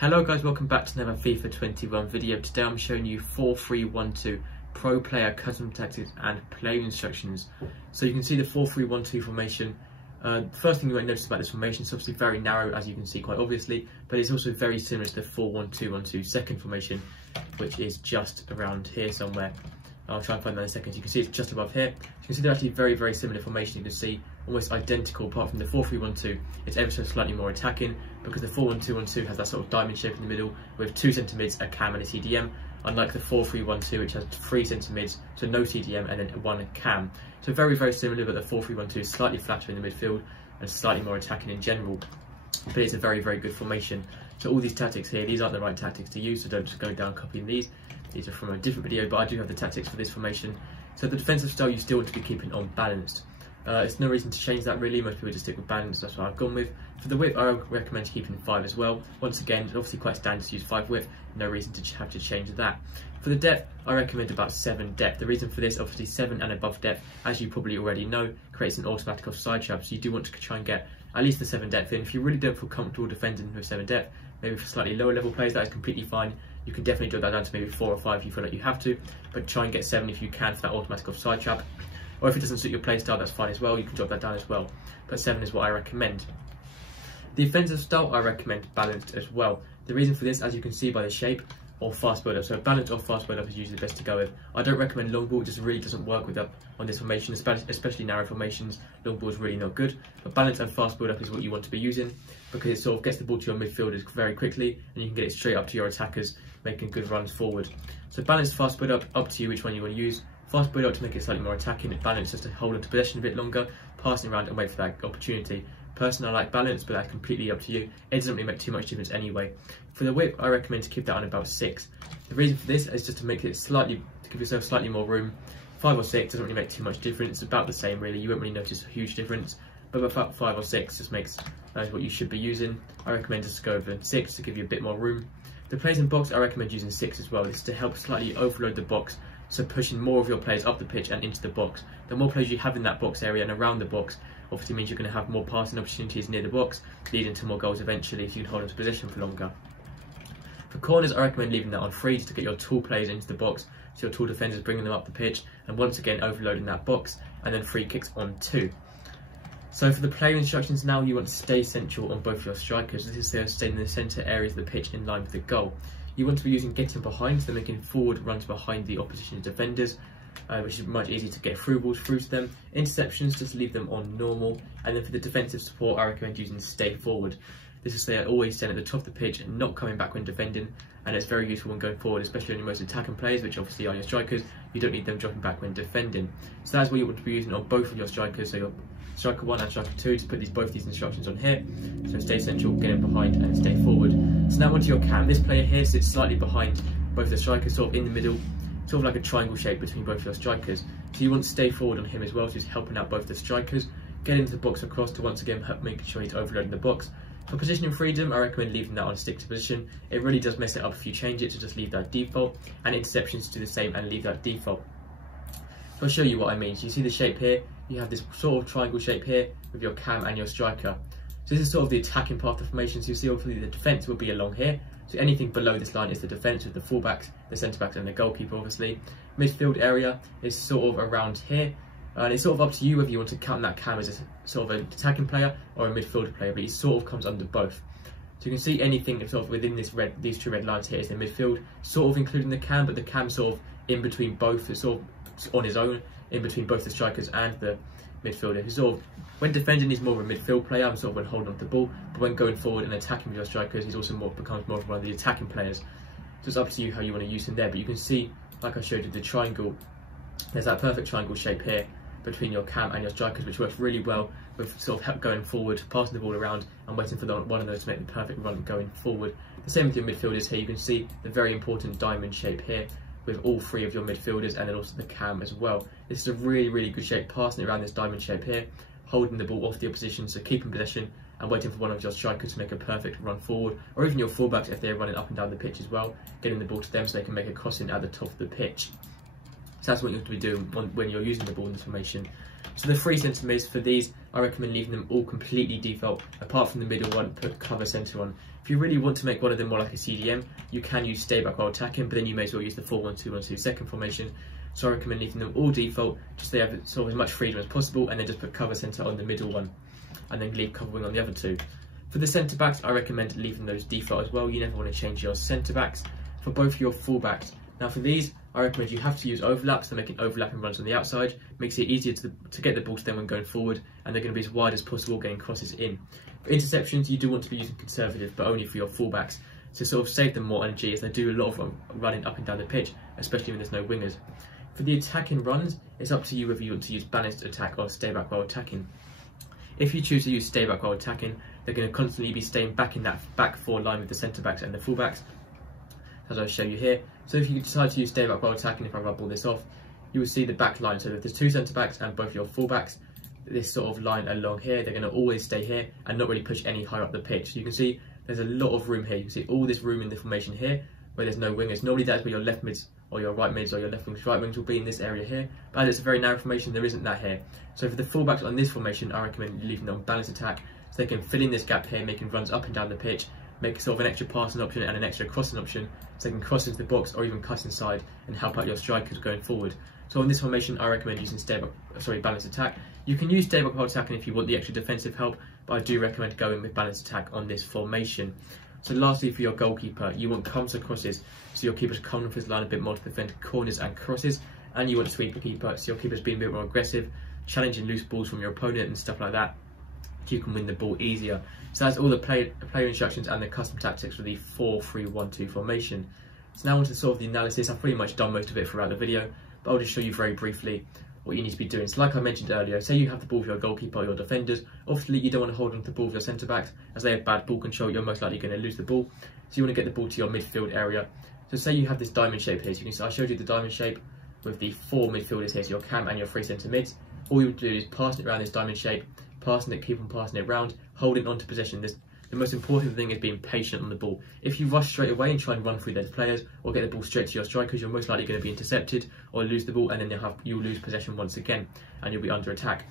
Hello guys, welcome back to another FIFA 21 video. Today I'm showing you 4-3-1-2 pro player custom tactics and play instructions. So you can see the 4-3-1-2 formation. First thing you might notice about this formation is obviously very narrow, as you can see quite obviously, but it's also very similar to the 4-1-2-1-2 second formation, which is just around here somewhere. I'll try and find that in a second. You can see it's just above here. You can see they're actually very similar formation. You can see almost identical, apart from the 4-3-1-2. It's ever so slightly more attacking, because the 4-1-2-1-2 has that sort of diamond shape in the middle with 2 centre mids, a cam and a CDM, unlike the 4-3-1-2, which has 3 centre mids, so no CDM and then 1 cam. So very similar, but the 4-3-1-2 is slightly flatter in the midfield and slightly more attacking in general. But it's a very good formation. So all these tactics here, these aren't the right tactics to use, so don't just go down copying these. These are from a different video, but I do have the tactics for this formation. So the defensive style you still want to be keeping on balanced. It's no reason to change that really. Most people just stick with balance. That's what I've gone with. For the width, I recommend keeping 5 as well. Once again, it's obviously quite standard to use 5 width. No reason to have to change that. For the depth, I recommend about 7 depth. The reason for this, obviously 7 and above depth, as you probably already know, creates an automatic offside trap. So you do want to try and get at least the 7 depth in. If you really don't feel comfortable defending with 7 depth, maybe for slightly lower level players, that is completely fine. You can definitely drop that down to maybe 4 or 5 if you feel like you have to, but try and get 7 if you can for that automatic offside trap. Or if it doesn't suit your play style, that's fine as well. You can drop that down as well. But 7 is what I recommend. The offensive style, I recommend balanced as well. The reason for this, as you can see by the shape, or fast build up. So balanced or fast build up is usually the best to go with. I don't recommend long ball, it just really doesn't work with up on this formation, especially narrow formations. Long ball is really not good. But balanced and fast build up is what you want to be using, because it sort of gets the ball to your midfielders very quickly, and you can get it straight up to your attackers, making good runs forward. So balanced, fast build up to you which one you want to use. Fast build up to make it slightly more attacking, balanced just to hold on to possession a bit longer, passing around and wait for that opportunity. Personally, I like balance, but that's completely up to you. It doesn't really make too much difference anyway. For the width, I recommend to keep that on about 6. The reason for this is just to make it to give yourself slightly more room. 5 or 6 doesn't really make too much difference. It's about the same really. You won't really notice a huge difference. But about 5 or 6 just makes what you should be using. I recommend just to go over 6 to give you a bit more room. The players in box, I recommend using 6 as well. This is to help slightly overload the box, so pushing more of your players up the pitch and into the box. The more players you have in that box area and around the box, obviously means you're going to have more passing opportunities near the box, leading to more goals eventually if you can hold onto possession for longer. For corners, I recommend leaving that on 3 just to get your tall players into the box, so your tall defenders bringing them up the pitch, and once again overloading that box, and then free kicks on 2. So for the player instructions now, you want to stay central on both your strikers. This is to stay in the centre areas of the pitch in line with the goal. You want to be using getting behind, so making forward runs behind the opposition defenders, which is much easier to get through balls through to them. Interceptions, just leave them on normal. And then for the defensive support, I recommend using stay forward. This is to always stand at the top of the pitch and not coming back when defending, and it's very useful when going forward, especially on your most attacking players, which obviously are your strikers. You don't need them dropping back when defending. So that's what you want to be using on both of your strikers, so your striker 1 and striker 2, to put both these instructions on here. So stay central, get in behind and stay forward. So now onto your cam. This player here sits slightly behind both the strikers, sort of in the middle, sort of like a triangle shape between both your strikers. So you want to stay forward on him as well, so he's helping out both the strikers, get into the box across to once again help making sure he's overloading the box. For positioning freedom, I recommend leaving that on stick to position. It really does mess it up if you change it to just leave that default, and interceptions do the same and leave that default. So I'll show you what I mean. So you see the shape here, you have this sort of triangle shape here with your cam and your striker. So this is sort of the attacking part of the formation. So you see obviously the defence will be along here. So anything below this line is the defence, with the fullbacks, the centre backs and the goalkeeper obviously. Midfield area is sort of around here. And it's sort of up to you whether you want to count that cam as a sort of an attacking player or a midfielder player, but he sort of comes under both. So you can see anything sort of within these 2 red lines here is the midfield, sort of including the cam, but the cam sort of in between both. It's sort of on his own, in between both the strikers and the midfielder. He's sort of, when defending, he's more of a midfield player, sort of when holding on to the ball, but when going forward and attacking with your strikers, he's also becomes more of one of the attacking players. So it's up to you how you want to use him there, but you can see, like I showed you, the triangle, there's that perfect triangle shape here between your cam and your strikers, which works really well with sort of help going forward, passing the ball around and waiting for one of those to make the perfect run going forward. The same with your midfielders here. You can see the very important diamond shape here with all 3 of your midfielders, and then also the cam as well. This is a really good shape, passing it around this diamond shape here, holding the ball off the opposition, so keeping possession and waiting for one of your strikers to make a perfect run forward, or even your fullbacks if they're running up and down the pitch as well, getting the ball to them so they can make a crossing at the top of the pitch. So that's what you have to be doing when you're using the ball in this formation. So the 3 centre mids, for these, I recommend leaving them all completely default, apart from the middle one, put cover centre on. If you really want to make one of them more like a CDM, you can use stay back while attacking, but then you may as well use the 4-1-2-1-2 second formation. So I recommend leaving them all default, just so they have sort of as much freedom as possible, and then just put cover centre on the middle one, and then leave cover wing on the other 2. For the centre backs, I recommend leaving those default as well. You never want to change your centre backs. For both your full backs, now for these, I recommend you have to use overlaps, so making overlapping runs on the outside makes it easier to get the ball to them when going forward, and they're going to be as wide as possible getting crosses in. For interceptions, you do want to be using conservative, but only for your fullbacks, to sort of save them more energy, as they do a lot of running up and down the pitch, especially when there's no wingers. For the attacking runs, it's up to you whether you want to use balanced attack or stay back while attacking. If you choose to use stay back while attacking, they're going to constantly be staying back in that back 4 line with the centre backs and the fullbacks, as I'll show you here. So if you decide to use stay back while attacking, if I rub all this off, you will see the back line. So if there's 2 centre backs and both your fullbacks, this sort of line along here, they're going to always stay here and not really push any higher up the pitch. So you can see there's a lot of room here. You can see all this room in the formation here where there's no wingers. Normally that's where your left mids or your right mids or your left wings, right wings will be in this area here. But as it's a very narrow formation, there isn't that here. So for the fullbacks on this formation, I recommend leaving them on balanced attack, so they can fill in this gap here, making runs up and down the pitch, make sort of an extra passing option and an extra crossing option, so they can cross into the box or even cut inside and help out your strikers going forward. So on this formation, I recommend using balanced attack. You can use stay back while attacking if you want the extra defensive help, but I do recommend going with balanced attack on this formation. So lastly, for your goalkeeper, you want counter crosses, so your keeper's coming off his line a bit more to defend corners and crosses, and you want to sweep the keeper, so your keeper's being a bit more aggressive, challenging loose balls from your opponent and stuff like that. You can win the ball easier. So that's all the player instructions and the custom tactics for the 4-3-1-2 formation. So now onto sort of the analysis. I've pretty much done most of it throughout the video, but I'll just show you very briefly what you need to be doing. So like I mentioned earlier, say you have the ball with your goalkeeper or your defenders. Obviously you don't want to hold on to the ball with your centre backs, as they have bad ball control. You're most likely going to lose the ball, so you want to get the ball to your midfield area. So say you have this diamond shape here. So you can see I showed you the diamond shape with the 4 midfielders here, so your cam and your 3 centre mids. All you do is pass it around this diamond shape, passing it, keep on passing it around, holding on to possession. The most important thing is being patient on the ball. If you rush straight away and try and run through those players or get the ball straight to your strikers, you're most likely going to be intercepted or lose the ball, and then you'll lose possession once again and you'll be under attack.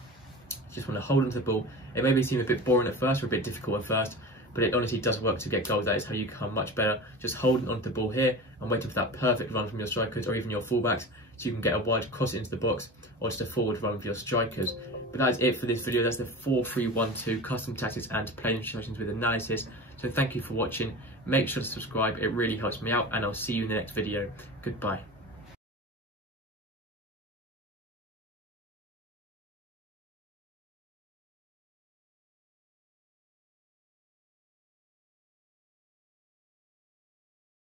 You just want to hold on to the ball. It may seem a bit boring at first or a bit difficult at first, but it honestly does work to get goals. That is how you become much better. Just holding onto the ball here and waiting for that perfect run from your strikers or even your fullbacks, so you can get a wide cross into the box or just a forward run for your strikers. But that is it for this video. That's the 4-3-1-2 custom tactics and play instructions with analysis. So thank you for watching. Make sure to subscribe. It really helps me out, and I'll see you in the next video. Goodbye.